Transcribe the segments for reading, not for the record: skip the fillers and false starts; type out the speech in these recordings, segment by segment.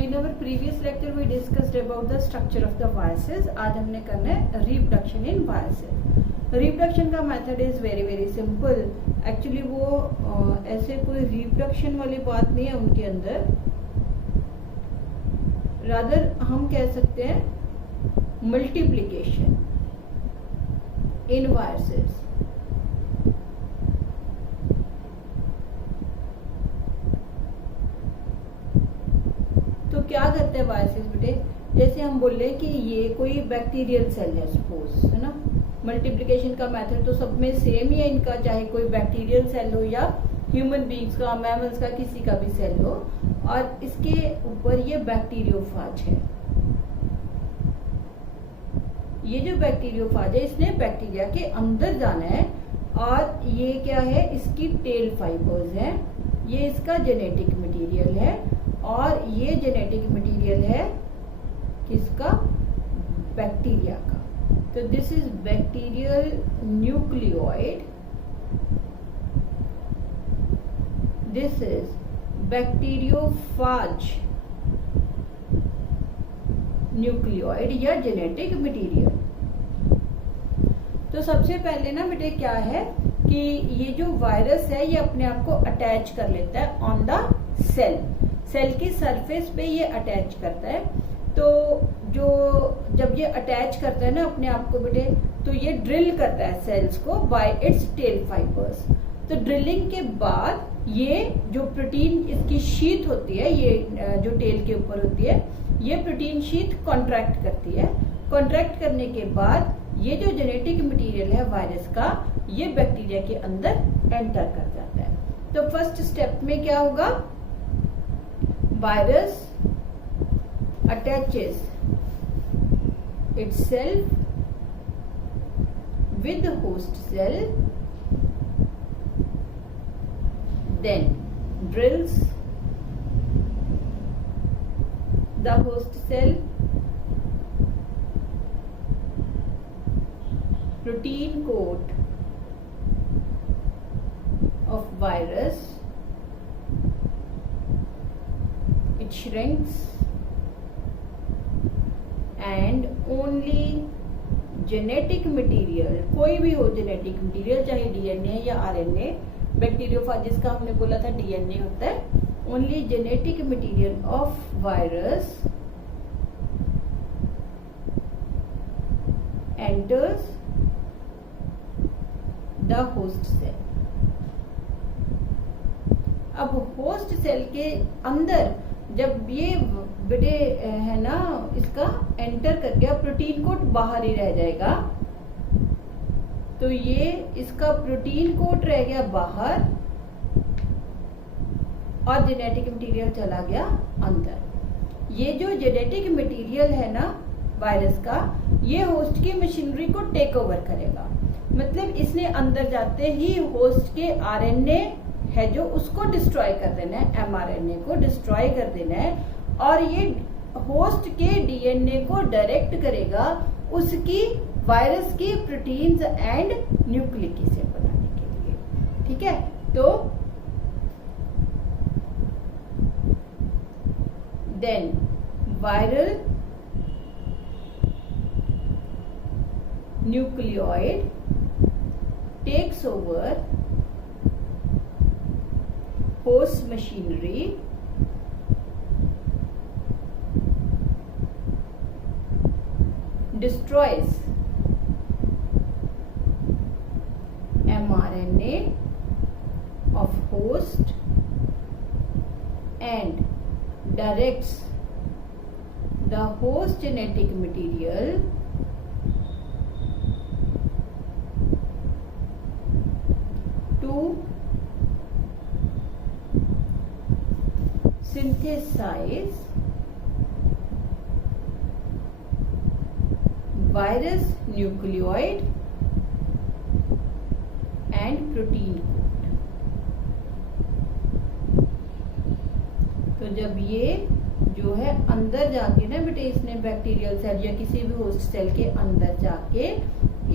तो in our previous lecture we discussed about the structure of the viruses. आज हमने करना है रिप्रोडक्शन इन वायरसेस। रिप्रोडक्शन का method is very very simple. Actually वो ऐसे कोई रिप्रोडक्शन वाली बात नहीं है उनके अंदर, रादर हम कह सकते हैं मल्टीप्लिकेशन इन वायरसेस। तो क्या करते हैं वायरसेस बेटे, जैसे हम बोल रहे हैं कि ये कोई बैक्टीरियल सेल है सपोज, है ना। मल्टीप्लिकेशन का मेथड तो सब में सेम ही है इनका, चाहे कोई बैक्टीरियल सेल हो या ह्यूमन बींग्स का, मैमल्स का, किसी का भी सेल हो। और इसके ऊपर ये बैक्टीरियोफाज है। ये जो बैक्टीरियोफाज है इसने बैक्टीरिया के अंदर जाना है। और ये क्या है, इसकी टेल फाइबर्स है। ये इसका जेनेटिक मटेरियल है और ये जेनेटिक मटेरियल है किसका, बैक्टीरिया का। तो this is bacterial nucleoid, this is bacteriophage nucleoid या जेनेटिक मटेरियल। तो सबसे पहले ना बेटे क्या है कि ये जो वायरस है ये अपने आप को अटैच कर लेता है ऑन द सेल। सेल की सरफेस पे ये अटैच करता है। तो जो जब ये अटैच करता है ना अपने आप को बेटे, तो ये ड्रिल करता है सेल्स को बाय इट्स टेल फाइबर्स। तो ड्रिलिंग के बाद ये जो प्रोटीन इसकी शीथ होती है, ये जो टेल के ऊपर होती है, ये प्रोटीन शीथ कॉन्ट्रैक्ट करती है। कॉन्ट्रैक्ट करने के बाद ये जो जेनेटिक मटेरियल है वायरस का, ये बैक्टीरिया के अंदर एंटर कर जाता है। तो फर्स्ट स्टेप में क्या होगा, virus attaches itself with the host cell, then drills the host cell, protein coat of virus, it shrinks and only genetic material, कोई भी हो जेनेटिक मटेरियल, चाहे डीएनए या आरएनए, बैक्टीरियोफाज जिसका हमने बोला था डीएनए होता है, only genetic material of virus enters the host cell। अब होस्ट सेल के अंदर जब ये बेटे है ना इसका एंटर कर गया, प्रोटीन कोट बाहर ही रह जाएगा। तो ये इसका प्रोटीन कोट रह गया बाहर और जेनेटिक मटेरियल चला गया अंदर। ये जो जेनेटिक मटेरियल है ना वायरस का, ये होस्ट की मशीनरी को टेक ओवर करेगा। मतलब इसने अंदर जाते ही होस्ट के आरएनए है जो उसको डिस्ट्रॉय कर देना है, एमआरएनए को डिस्ट्रॉय कर देना है। और ये होस्ट के डीएनए को डायरेक्ट करेगा उसकी वायरस की प्रोटीन्स एंड न्यूक्लिक एसिड बनाने के लिए। ठीक है, तो then viral nucleoid takes over host machinery, destroys mRNA of host and directs the host genetic material to synthesize virus nucleoid and protein coat। तो जब ये जो है अंदर जाके ना बेटे, इसने बैक्टीरियल सेल या किसी भी होस्ट सेल के अंदर जाके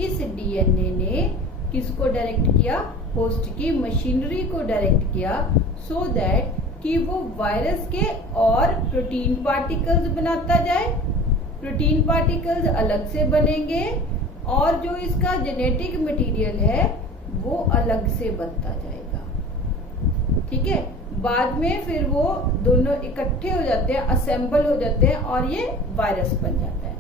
इस डीएनए ने किसको डायरेक्ट किया, होस्ट की मशीनरी को डायरेक्ट किया, सो दैट कि वो वायरस के और प्रोटीन पार्टिकल्स बनाता जाए, प्रोटीन पार्टिकल्स अलग से बनेंगे और जो इसका जेनेटिक मटेरियल है वो अलग से बनता जाएगा। ठीक है, बाद में फिर वो दोनों इकट्ठे हो जाते हैं, असेंबल हो जाते हैं और ये वायरस बन जाता है।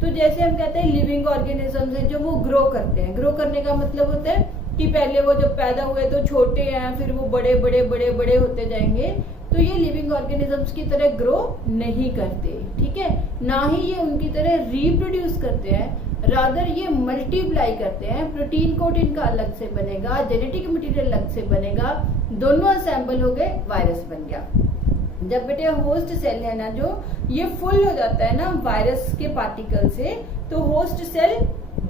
तो जैसे हम कहते हैं लिविंग ऑर्गेनिजम्स हैं जो वो ग्रो करते हैं। ग्रो करने का मतलब होता है कि पहले वो जब पैदा हुए तो छोटे हैं, फिर वो बड़े बड़े बड़े बड़े होते जाएंगे। तो ये लिविंग ऑर्गेनिजम्स की तरह ग्रो नहीं करते, ठीक है, ना ही ये उनकी तरह रिप्रोड्यूस करते हैं, रादर ये मल्टीप्लाई करते हैं। प्रोटीन कोट इनका अलग से बनेगा, जेनेटिक मटेरियल अलग से बनेगा, दोनों असेंबल हो गए, वायरस बन गया। जब बेटे होस्ट सेल है ना जो ये फुल हो जाता है ना वायरस के पार्टिकल से, तो होस्ट सेल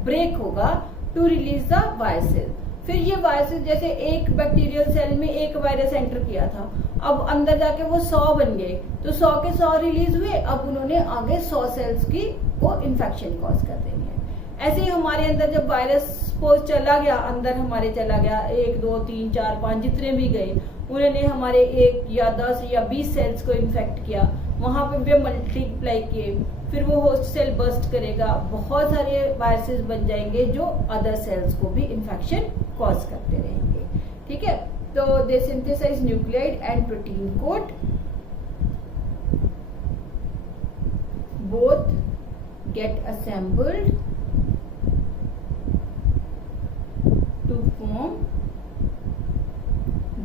ब्रेक होगा टू रिलीज द वायरसेस। फिर ये वायरसेस जैसे एक बैक्टीरियल सेल में एक वायरस एंटर किया था, अब अंदर जाके वो 100 बन गए, तो 100 के 100 रिलीज हुए, अब उन्होंने आगे 100 सेल्स की वो इन्फेक्शन कॉज कर देनी है। ऐसे ही हमारे अंदर जब वायरस सपोज चला गया, अंदर हमारे चला गया 1 2 3 4 5 जितने भी गए, उन्होंने हमारे 1 या 10 या 20 सेल्स को इन्फेक्ट किया, वहां पे भी मल्टीप्लाई किए, फिर वो होस्ट सेल बस्ट करेगा, बहुत सारे वायरसेस बन जाएंगे जो अदर सेल्स को भी इन्फेक्शन कॉज करते रहेंगे। ठीक है, तो they synthesize nucleoid and protein coat, both get assembled to form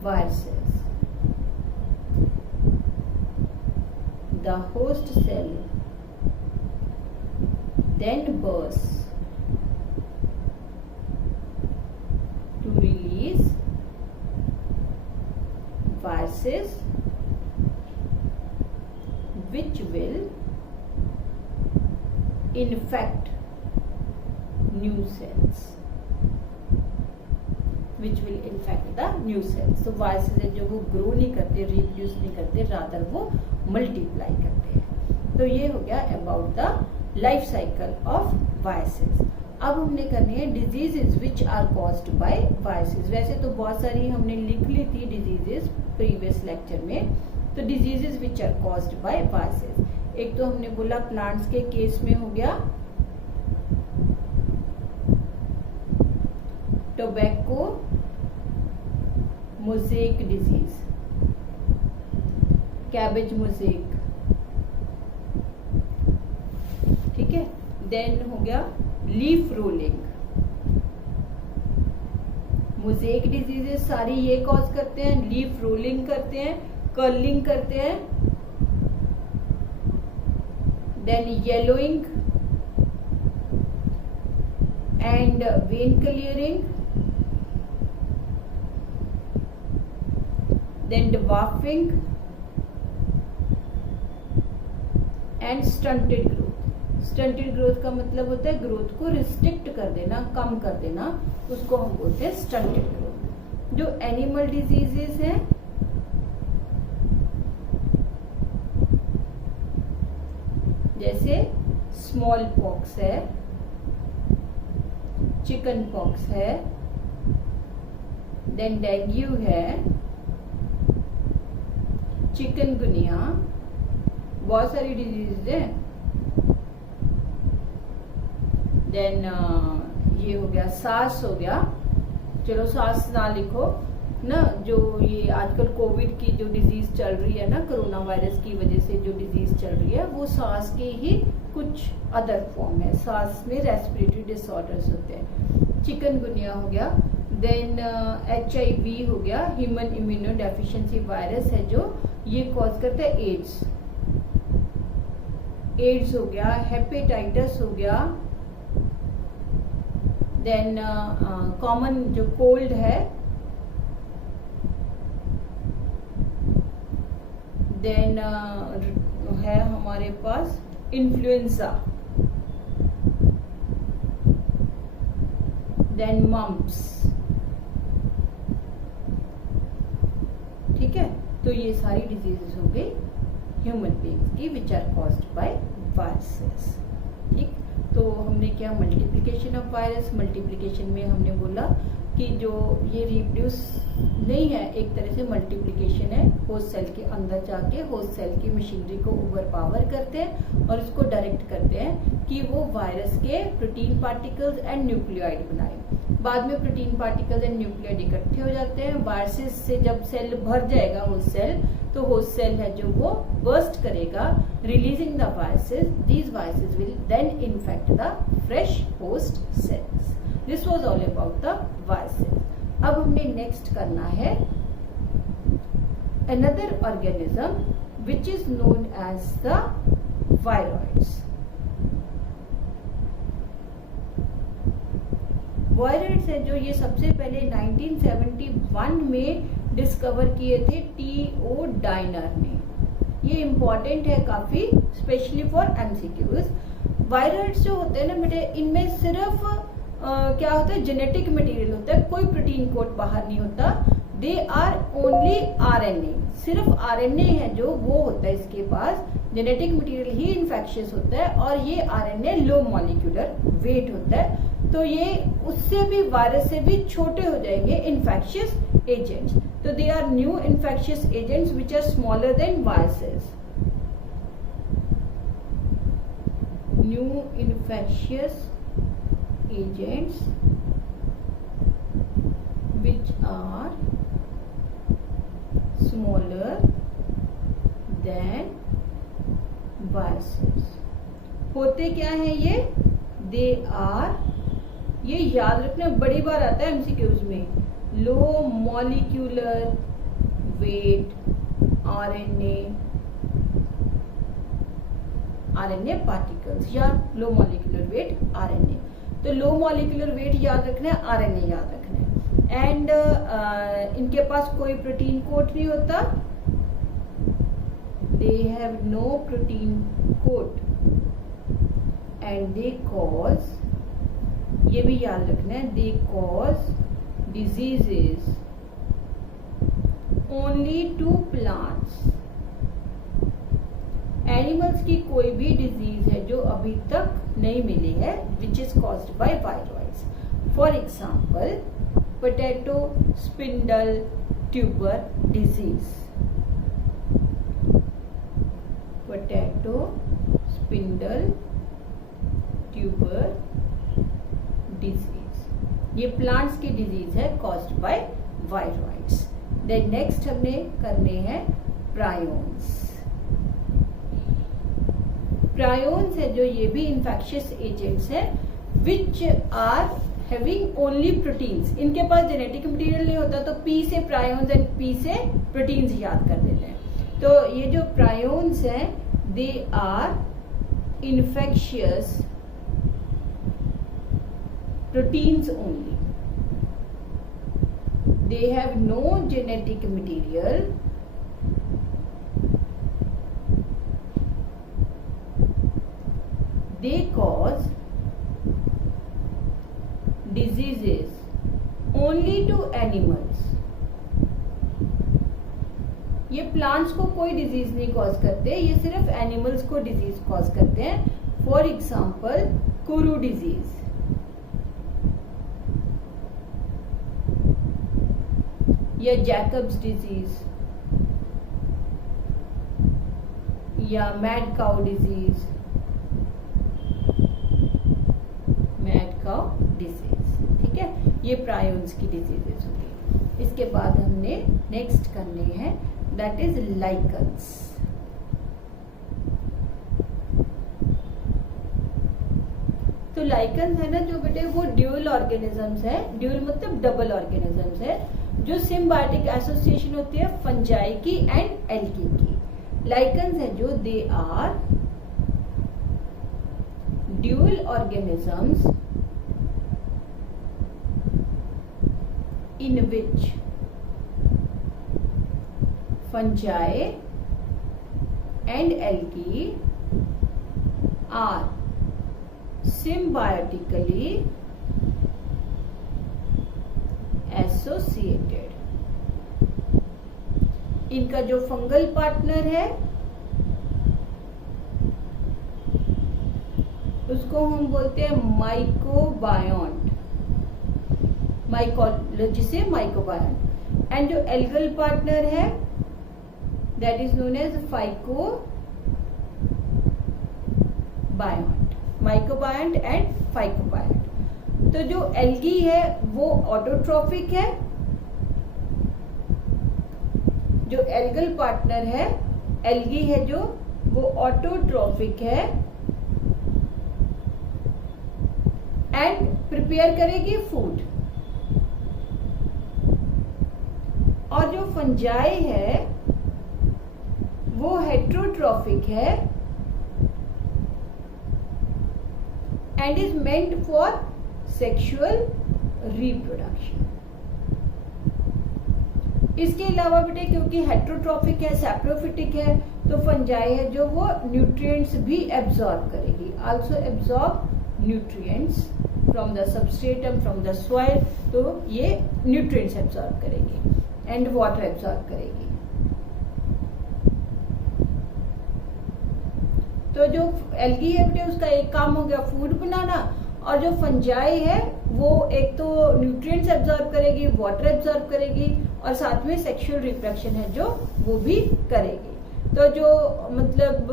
viruses. The host cell then bursts to release viruses which will infect new cells. Which will infect the new cells. तो viruses है जो वो grow नहीं करते, reproduce नहीं करते, rather वो multiply करते हैं। तो ये हो गया about the life cycle of viruses. अब हमने करनी है diseases which are caused by viruses. वैसे तो बहुत सारी हमने लिख ली थी डिजीजेस प्रीवियस लेक्चर में। तो diseases which are caused by viruses, एक तो हमने बोला प्लांट्स के केस में हो गया tobacco mosaic disease, cabbage mosaic, ठीक है। देन हो गया लीफ रोलिंग। मोज़ेक डिजीजेस सारी ये कॉज करते हैं, लीफ रोलिंग करते हैं, कर्लिंग करते हैं। Then yellowing and vein clearing, then dwarfing and stunted growth. Stunted growth का मतलब होता है ग्रोथ को रिस्ट्रिक्ट कर देना, कम कर देना, उसको हम बोलते हैं स्टंटेड ग्रोथ। जो एनिमल डिजीजेस हैं जैसे स्मॉल पॉक्स है, चिकन पॉक्स है, देन डेंगू है, चिकनगुनिया, बहुत सारी डिजीज है। देन ये हो गया सास हो गया, चलो सास ना लिखो ना, जो ये आजकल कोविड की जो डिजीज चल रही है ना, कोरोना वायरस की वजह से जो डिजीज चल रही है वो सांस के ही कुछ अदर फॉर्म है। सांस में रेस्पिरेटरी डिसऑर्डर्स होते हैं। चिकनगुनिया हो गया। देन HIV हो गया, ह्यूमन इम्यूनो डेफिशिएंसी वायरस है जो ये कॉज करता है एड्स। एड्स हो गया, हेपेटाइटिस हो गया। देन कॉमन जो कोल्ड है, देन है हमारे पास इन्फ्लुएंजा, देन मम्प्स, ठीक है। तो ये सारी डिजीजेस हो गई ह्यूमन बीइंग्स की which are caused by viruses, ठीक। तो हमने क्या मल्टीप्लिकेशन ऑफ वायरस, मल्टीप्लिकेशन में हमने बोला कि जो ये रिप्रोड्यूस नहीं है, एक तरह से मल्टीप्लिकेशन है। होस्ट सेल के अंदर जाके होस्ट सेल की मशीनरी को ओवरपावर करते हैं और उसको डायरेक्ट करते हैं कि वो वायरस के प्रोटीन पार्टिकल्स एंड न्यूक्लियोइड बनाए। बाद में प्रोटीन पार्टिकल्स एंड न्यूक्लियोइड इकट्ठे हो जाते हैं। वायरसेस से जब सेल भर जाएगा होस्ट सेल, तो होस्ट सेल है जो वो बर्स्ट करेगा, releasing the viruses. These viruses will then infect the fresh host cells. This was all about the viruses. अब हमने नेक्स्ट करना है another organism which is known as the viroids. Viroids है जो ये सबसे पहले 1971 में डिस्कवर किए थे टी.ओ. डाइनर ने। ये इम्पोर्टेंट है काफी, स्पेशली फॉर एमसीक्यूज। वायरॉइड्स जो होते हैं ना बेटे, इनमें सिर्फ क्या होता है, जेनेटिक मटेरियल होता है, कोई प्रोटीन कोड बाहर नहीं होता। दे आर ओनली आरएनए, सिर्फ आरएनए है जो वो होता है इसके पास। जेनेटिक मटेरियल ही इन्फेक्शियस होता है और ये आरएनए लो मॉलिक्यूलर वेट होता है, तो ये उससे भी, वायरस से भी छोटे हो जाएंगे इन्फेक्शियस एजेंट्स। तो they are new infectious agents which are smaller than viruses. New infectious agents which are smaller than viruses। होते क्या है ये? दे आर, ये याद रखना, बड़ी बार आता है एमसीक्यूज में, low molecular weight RNA particles या लो मॉलिक्यूलर वेट आरएनए। तो लो मॉलिक्यूलर वेट याद रखना है, आरएनए याद रखना है। एंड इनके पास कोई प्रोटीन कोड नहीं होता। They have no protein code and they cause, ये भी याद रखना है, they cause diseases only to plants. Animals की कोई भी डिजीज है जो अभी तक नहीं मिली है, which is caused by viroids. For example potato spindle tuber disease, potato spindle tuber disease, ये प्लांट्स की डिजीज है caused by viroids. Then next हमने करने हैं प्रायोन्स। प्रायोन्स है जो ये भी इन्फेक्शियस एजेंट्स हैं which are having only proteins. इनके पास जेनेटिक मटेरियल नहीं होता, तो पी से प्रायोन्स एंड पी से प्रोटीन्स याद कर देते हैं। तो ये जो प्रायोन्स हैं, they are infectious proteins only. They have no genetic material, they cause diseases only to animals। ये प्लांट्स को कोई डिजीज नहीं कॉज करते, ये सिर्फ एनिमल्स को डिजीज कॉज करते हैं। फॉर एग्जाम्पल कुरू डिजीज, या जैकब्स डिजीज, या मैड काउ डिजीज, डिजीज। ठीक है, ये प्रायोन्स की डिजीजेस होगी। इसके बाद हमने नेक्स्ट करने हैं, दैट इज लाइकन्स। तो लाइकन्स है ना जो बेटे, वो ड्यूल ऑर्गेनिजम्स है। ड्यूल मतलब डबल ऑर्गेनिजम्स है, जो सिम्बायोटिक एसोसिएशन होती है फंजाई की एंड एल्गी की। लाइकन्स है जो, they are dual organisms in which fungi and algae are symbiotically associated। इनका जो फंगल पार्टनर है उसको हम बोलते हैं माइकोबायोन्ट, माइकोलॉजी से माइकोबायोन्ट। एंड जो एल्गल पार्टनर है that is known as phycobiont, mycobiont and phycobiont. तो जो एल्गी है वो ऑटोट्रॉफिक है, जो एल्गल पार्टनर है एल्गी है जो वो ऑटोट्रॉफिक है एंड प्रिपेयर करेगी फूड। और जो फंजाई है वो हेट्रोट्रॉफिक है and is meant for sexual reproduction. इसके अलावा बेटे क्योंकि हेट्रोट्रॉफिक है, सैप्रोफिटिक है, तो फंजाई है जो वो न्यूट्रिएंट्स भी एब्जॉर्ब करेगी, also absorb nutrients from the substratum, from the soil. तो ये न्यूट्रिएंट्स एब्जॉर्ब करेगी एंड वाटर एब्जॉर्ब करेगी। तो जो एल्गी है बेटे उसका एक काम हो गया फूड बनाना, और जो फंजाई है वो एक तो न्यूट्रिएंट्स एब्जॉर्ब करेगी, वाटर एब्जॉर्ब करेगी, और साथ में सेक्सुअल रिप्रोडक्शन है जो वो भी करेगी। तो जो मतलब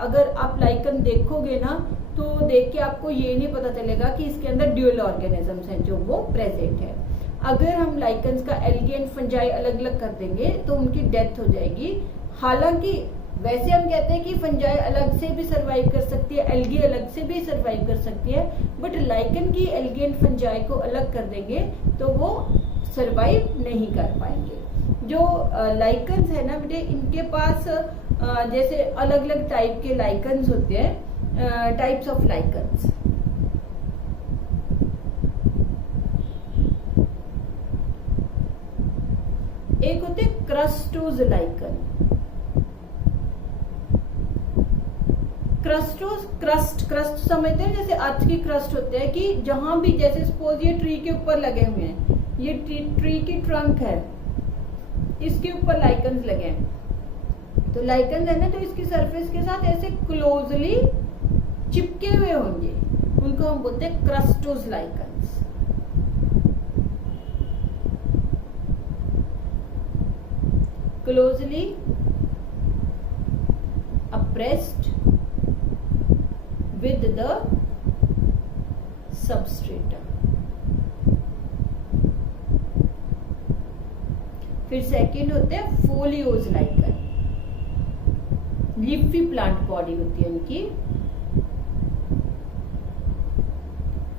अगर आप लाइकन देखोगे ना तो देख के आपको ये नहीं पता चलेगा कि इसके अंदर ड्यूअल ऑर्गेनिजम्स हैं जो वो प्रेजेंट है। अगर हम लाइकन्स का एल्गी एंड फंजाई अलग अलग कर देंगे तो उनकी डेथ हो जाएगी। हालांकि वैसे हम कहते हैं कि फंजाई अलग से भी सरवाइव कर सकती है, एल्गी अलग से भी सरवाइव कर सकती है, बट लाइकन की एल्गी एंड फंजाई को अलग कर देंगे तो वो सरवाइव नहीं कर पाएंगे। जो लाइकन्स है ना बेटे इनके पास जैसे अलग अलग टाइप के लाइकन्स होते हैं, टाइप्स ऑफ लाइकन्स। एक होते क्रस्टोज लाइकन। क्रस्ट समझते हैं जैसे अर्थ की क्रस्ट होते हैं कि जहां भी जैसे सपोज ये ट्री के ऊपर लगे हुए हैं, ये ट्री की ट्रंक है, इसके ऊपर लाइकन्स लगे हैं। तो लाइकन्स है ना तो इसकी सरफेस के साथ ऐसे क्लोजली चिपके हुए होंगे, उनको हम बोलते हैं crustose lichens. Closely appressed with the substratum। फिर सेकेंड होते हैं foliose lichen, leafy plant body होती है उनकी,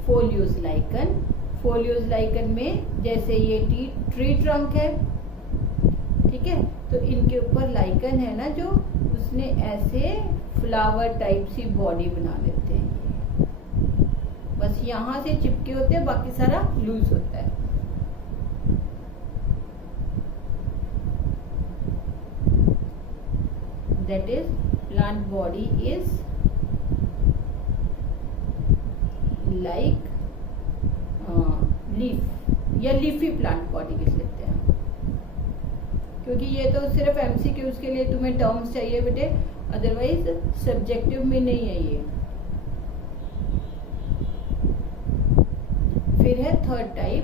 फोलियोज लाइकन। फोलियोज लाइकन में जैसे ये ट्री ट्रंक है, ठीक है, तो इनके ऊपर लाइकन है ना जो उसने ऐसे फ्लावर टाइप सी बॉडी बना लेते हैं, बस यहां से चिपके होते हैं, बाकी सारा लूज होता है। That is plant body is like leaf या लीफी प्लांट बॉडी लिख लेते हैं, क्योंकि ये तो सिर्फ एमसीक्यूज के लिए तुम्हें टर्म्स चाहिए बेटे, अदरवाइज सब्जेक्टिव में नहीं है ये। फिर है third type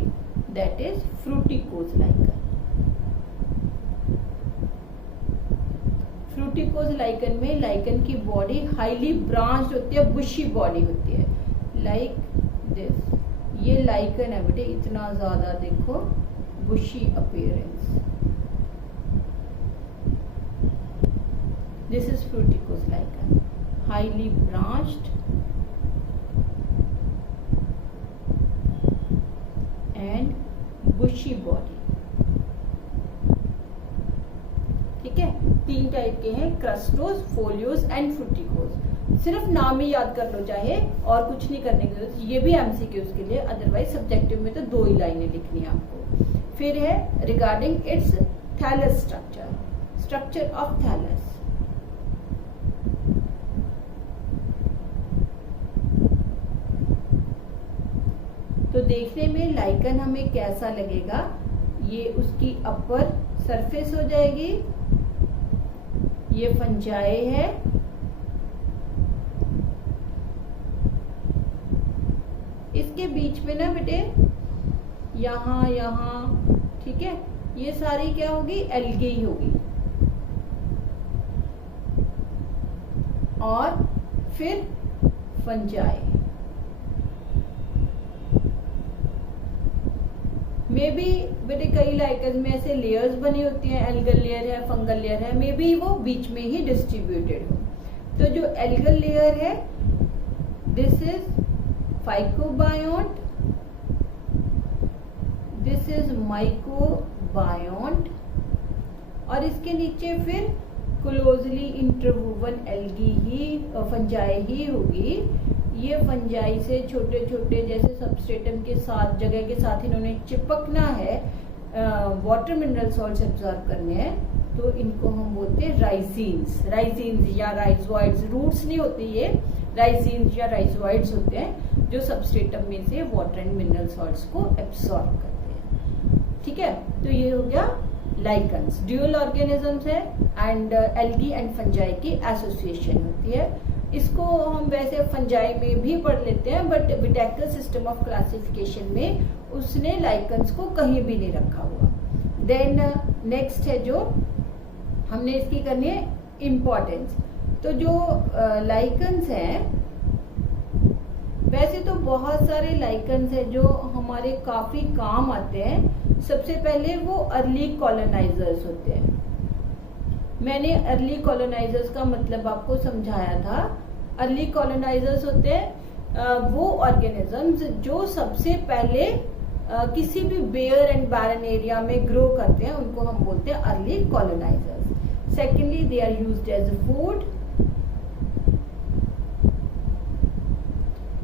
that is fruticose lichen. Fruticose lichen में लाइकन की बॉडी हाईली ब्रांच्ड होती है, बुशी बॉडी होती है, लाइक दिस। ये लाइकन है बेटे इतना ज्यादा देखो बुशी appearance, this is fruticose lichen, highly branched and bushy body। ठीक है, तीन टाइप के हैं, क्रस्टोज, फोलियोज एंड फ्रूटिकोज। सिर्फ नाम ही याद कर लो चाहे, और कुछ नहीं करने की जरूरत, ये भी एमसीक्यूज के लिए, अदरवाइज सब्जेक्टिव में तो 2 ही लाइनें लिखनी है आपको। फिर है regarding its thallus structure, structure of thallus. तो देखने में लाइकन हमें कैसा लगेगा, ये उसकी अपर सरफेस हो जाएगी, ये फंजाई है, इसके बीच में ना बेटे यहाँ ठीक है, ये सारी क्या होगी, एल्गे ही होगी। और फिर फंजाई में भी बेटे कई लाइकन में ऐसे लेयर्स बनी होती हैं, एल्गल लेयर है, फंगल लेयर है, मे बी वो बीच में ही डिस्ट्रीब्यूटेड हो। तो जो एल्गल लेयर है, दिस इज फाइकोबायोन्ट, दिस इज माइकोबायोन्ट, और इसके नीचे फिर क्लोजली इंटरवूवन एल्गी ही, फंजाई ही होगी। ये फंजाई से छोटे छोटे जैसे सबस्ट्रेटम के साथ, जगह के साथ इन्होंने चिपकना है, वाटर मिनरल सॉल्ट्स एब्जॉर्ब करने हैं, तो इनको हम बोलते हैं राइजीन्स। राइजीन्स या राइजोइड्स, रूट्स नहीं होते ये, राइजीन्स या राइजोइड्स होते हैं जो सबस्ट्रेटम में से वाटर एंड मिनरल सॉल्ट्स को एब्सॉर्ब करते हैं। ठीक है, तो ये हो गया लाइकन्स। ड्यूअल ऑर्गेनिजम्स है एंड एल्गी एंड फंजाई की एसोसिएशन होती है। इसको हम वैसे फंजाई में भी पढ़ लेते हैं, but Whittaker system of classification में उसने लाइकन्स को कहीं भी नहीं रखा हुआ। देन नेक्स्ट है जो हमने इसकी करनी है इम्पोर्टेंस। तो जो लाइकन्स हैं, वैसे तो बहुत सारे लाइकन्स हैं जो हमारे काफी काम आते हैं। सबसे पहले वो अर्ली कॉलोनाइजर्स होते हैं। मैंने अर्ली कॉलोनाइजर्स का मतलब आपको समझाया था। अर्ली कॉलोनाइजर्स होते हैं वो ऑर्गेनिजम्स जो सबसे पहले किसी भी बेयर एंड बैरन एरिया में ग्रो करते हैं, उनको हम बोलते हैं early colonisers. Secondly, they are used as food.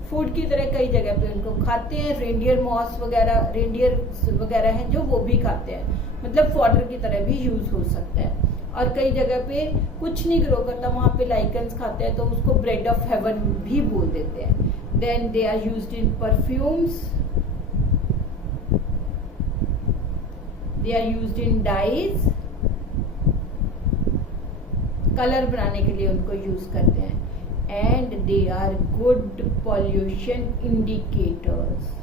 Food की तरह कई जगह पे उनको खाते हैं। रेंडियर मॉस वगैरह, रेंडियर वगैरह हैं जो वो भी खाते हैं, मतलब फॉडर की तरह भी यूज हो सकता है। और कई जगह पे कुछ नहीं ग्रो करता, वहां पे लाइकन्स खाते हैं, तो उसको ब्रेड ऑफ हेवन भी बोल देते हैं। Then they are used in perfumes, they are used in dyes, colour बनाने के लिए उनको यूज करते हैं। And they are good pollution indicators.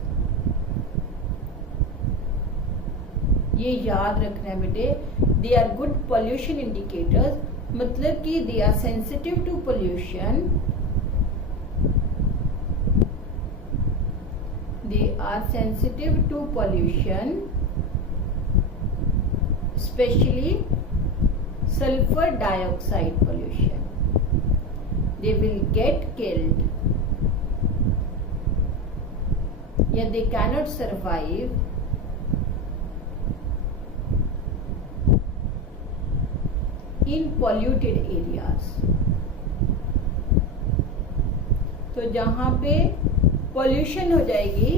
ये याद रखना है बेटे, they are good pollution indicators, मतलब कि they are sensitive to pollution, they are sensitive to pollution, specially sulphur dioxide pollution. They will get killed, yet they cannot survive in polluted areas. तो जहां पे पॉल्यूशन हो जाएगी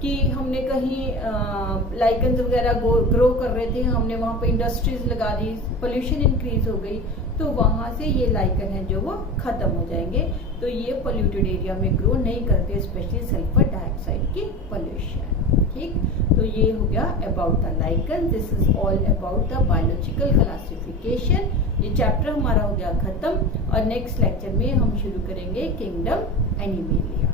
कि हमने कहीं लाइकन्स वगैरह ग्रो कर रहे थे, हमने वहां पे इंडस्ट्रीज लगा दी, पॉल्यूशन इंक्रीज हो गई, तो वहां से ये लाइकन है जो वो खत्म हो जाएंगे। तो ये पोल्यूटेड एरिया में ग्रो नहीं करते, स्पेशली सल्फर डाइऑक्साइड की पोल्यूशन। ठीक, तो ये हो गया about the lichen. This is all about the biological classification. ये चैप्टर हमारा हो गया खत्म, और नेक्स्ट लेक्चर में हम शुरू करेंगे किंगडम एनिमेलिया।